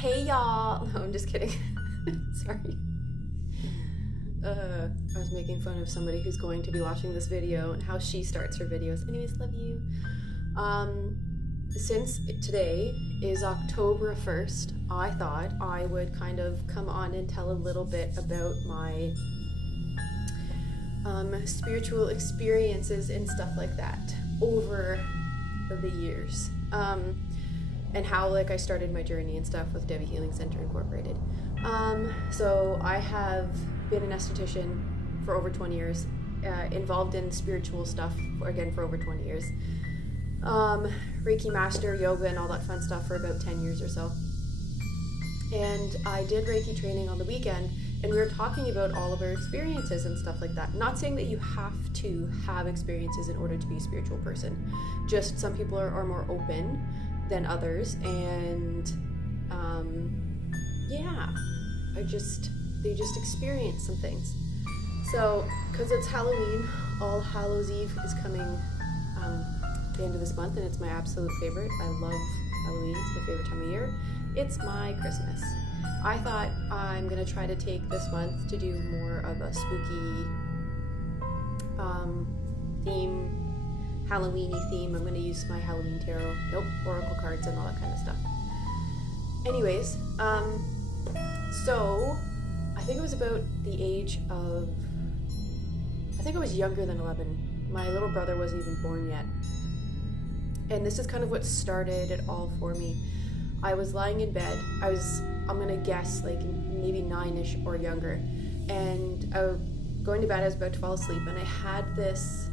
Hey y'all! No, I'm just kidding. Sorry. I was making fun of somebody who's going to be watching this video and how she starts her videos. Anyways, love you. Since today is October 1st, I thought I would kind of come on and tell a little bit about my spiritual experiences and stuff like that over the years. And how I started my journey and stuff with Devi Healing Center Incorporated. So I have been an esthetician for over 20 years, involved in spiritual stuff for over 20 years. Reiki master, yoga, and all that fun stuff for about 10 years or so. And I did Reiki training on the weekend, and we were talking about all of our experiences and stuff like that. Not saying that you have to have experiences in order to be a spiritual person. Just some people are more open than others, and they just experience some things. So, because it's Halloween, All Hallows Eve is coming the end of this month, and it's my absolute favorite. I love Halloween. It's my favorite time of year. It's my Christmas. I thought I'm gonna try to take this month to do more of a spooky theme, Halloween-y theme. I'm gonna use my Halloween tarot, oracle cards and all that kind of stuff. Anyways, so I think it was about the age of, I think I was younger than 11. My little brother wasn't even born yet. And this is kind of what started it all for me. I was lying in bed. I'm gonna guess maybe 9-ish or younger. And I was going to bed, I was about to fall asleep, and I had this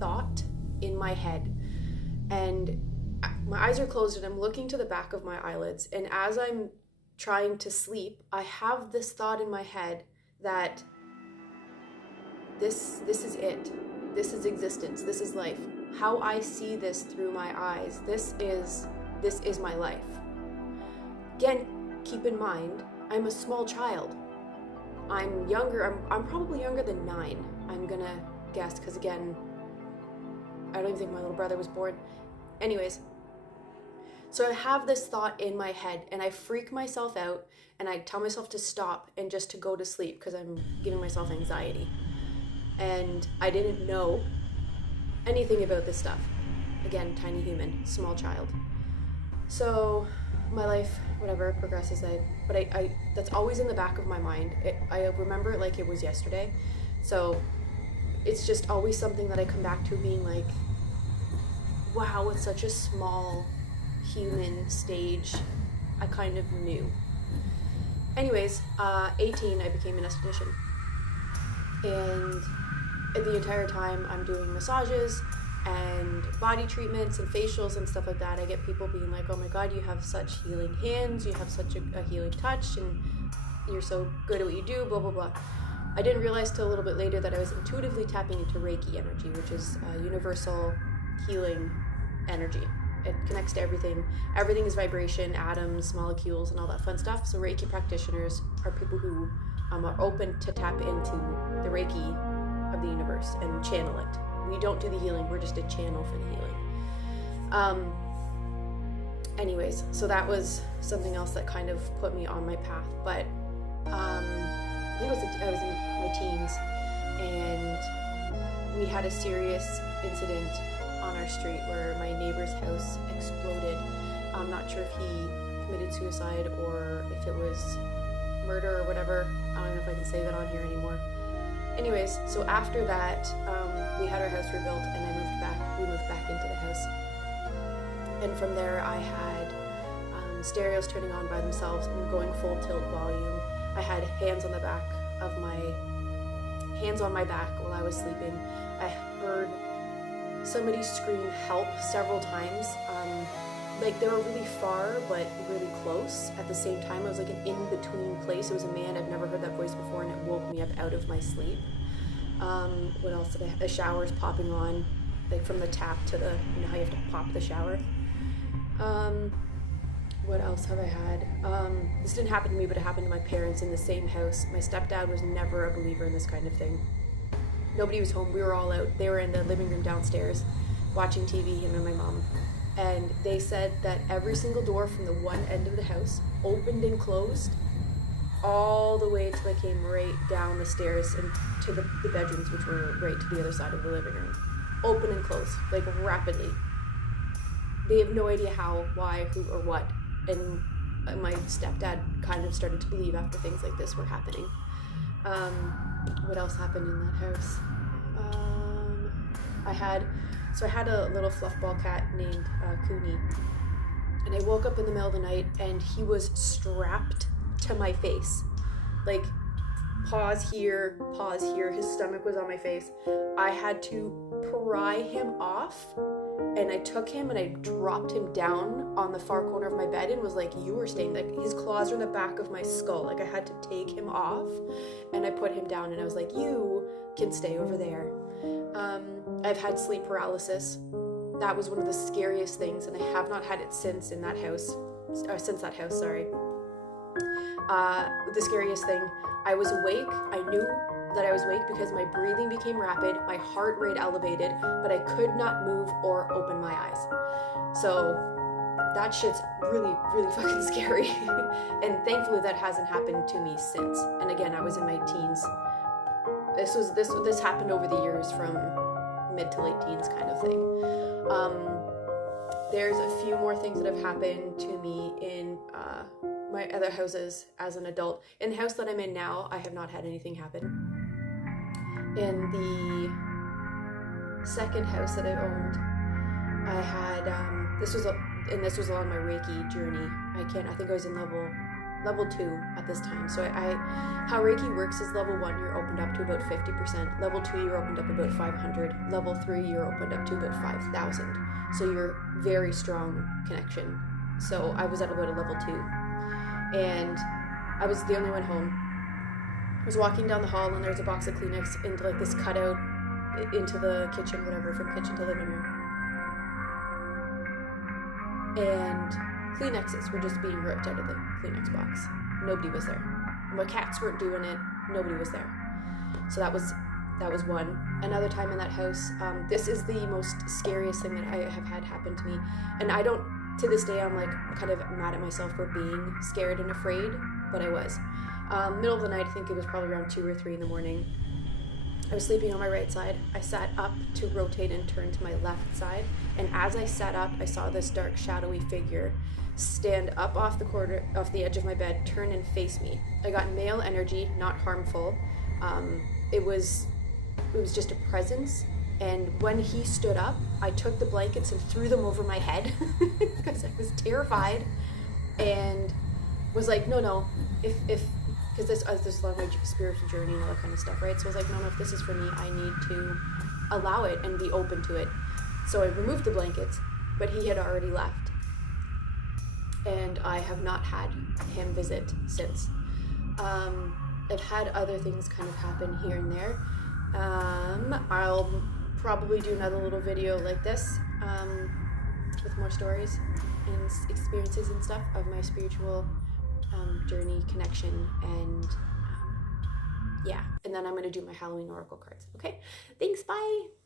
thought in my head. And my eyes are closed and I'm looking to the back of my eyelids. And as I'm trying to sleep, I have this thought in my head that this is it. This is existence. This is life. How I see this through my eyes. This is my life. Again, keep in mind, I'm a small child. I'm younger. I'm probably younger than 9. I'm gonna guess, because again, I don't even think my little brother was born. Anyways, so I have this thought in my head, and I freak myself out, and I tell myself to stop and just to go to sleep because I'm giving myself anxiety. And I didn't know anything about this stuff. Again, tiny human, small child. So my life, whatever, progresses. But I that's always in the back of my mind. I remember it like it was yesterday. So it's just always something that I come back to, being like, wow, it's such a small human stage. I kind of knew. Anyways, 18, I became an esthetician. And the entire time I'm doing massages and body treatments and facials and stuff like that, I get people being like, oh my god, you have such healing hands, you have such a healing touch, and you're so good at what you do, blah blah blah. I didn't realize till a little bit later that I was intuitively tapping into Reiki energy, which is universal healing energy. It connects to everything. Everything is vibration, atoms, molecules, and all that fun stuff. So Reiki practitioners are people who are open to tap into the Reiki of the universe and channel it. We don't do the healing, we're just a channel for the healing. Anyways, so that was something else that kind of put me on my path. But I think I was in my teens, and we had a serious incident on our street where my neighbor's house exploded. I'm not sure if he committed suicide or if it was murder or whatever. I don't know if I can say that on here anymore. Anyways, so after that, we had our house rebuilt, and we moved back into the house. And from there, I had stereos turning on by themselves and going full tilt volume. I had hands on my back while I was sleeping. I heard somebody scream help several times. They were really far, but really close at the same time. It was like an in-between place. It was a man. I've never heard that voice before, and it woke me up out of my sleep. What else did I have? The shower's popping on, from the tap to the, how you have to pop the shower. What else have I had? This didn't happen to me, but it happened to my parents in the same house. My stepdad was never a believer in this kind of thing. Nobody was home. We were all out. They were in the living room downstairs watching TV, him and my mom. And they said that every single door from the one end of the house opened and closed all the way till I came right down the stairs and to the bedrooms, which were right to the other side of the living room. Open and close, like rapidly. They have no idea how, why, who, or what. And my stepdad kind of started to believe after things like this were happening. What else happened in that house? I had a little fluffball cat named Cooney, and I woke up in the middle of the night and he was strapped to my face, like paws here, his stomach was on my face. I had to pry him off, and I took him and I dropped him down on the far corner of my bed and was like, you are staying, like his claws are in the back of my skull, like I had to take him off, and I put him down and I was like, you can stay over there. I've had sleep paralysis. That was one of the scariest things, and I have not had it since that house. The scariest thing, I was awake. I knew that I was awake because my breathing became rapid, my heart rate elevated, but I could not move or open my eyes. So that shit's really, really fucking scary. And thankfully that hasn't happened to me since. And again, I was in my teens. This happened over the years, from mid to late teens kind of thing. There's a few more things that have happened to me in my other houses as an adult. In the house that I'm in now, I have not had anything happen. In the second house that I owned, I had this was along my Reiki journey. I think I was in level 2 at this time. So how Reiki works is level 1, you're opened up to about 50%. Level 2, you're opened up about 500. Level 3, you're opened up to about 5,000. So you're very strong connection. So I was at about a level 2. And I was the only one home. I was walking down the hall and there's a box of Kleenex into like this cutout into the kitchen, whatever, from kitchen to living room. And Kleenexes were just being ripped out of the Kleenex box. Nobody was there. My cats weren't doing it. Nobody was there. So that was one. Another time in that house, this is the most scariest thing that I have had happen to me. And I don't, to this day, I'm like kind of mad at myself for being scared and afraid, but I was. Middle of the night, I think it was probably around 2 or 3 in the morning. I was sleeping on my right side. I sat up to rotate and turn to my left side. And as I sat up, I saw this dark, shadowy figure stand up off the edge of my bed, turn and face me. I got male energy, not harmful. It was just a presence. And when he stood up, I took the blankets and threw them over my head because I was terrified, and was like, no, because this is along my spiritual journey and all that kind of stuff, right? So I was like, no, if this is for me, I need to allow it and be open to it. So I removed the blankets, but he had already left. And I have not had him visit since. I've had other things kind of happen here and there. I'll probably do another little video like this with more stories and experiences and stuff of my spiritual journey, connection, and yeah. And then I'm going to do my Halloween Oracle cards. Okay? Thanks, bye!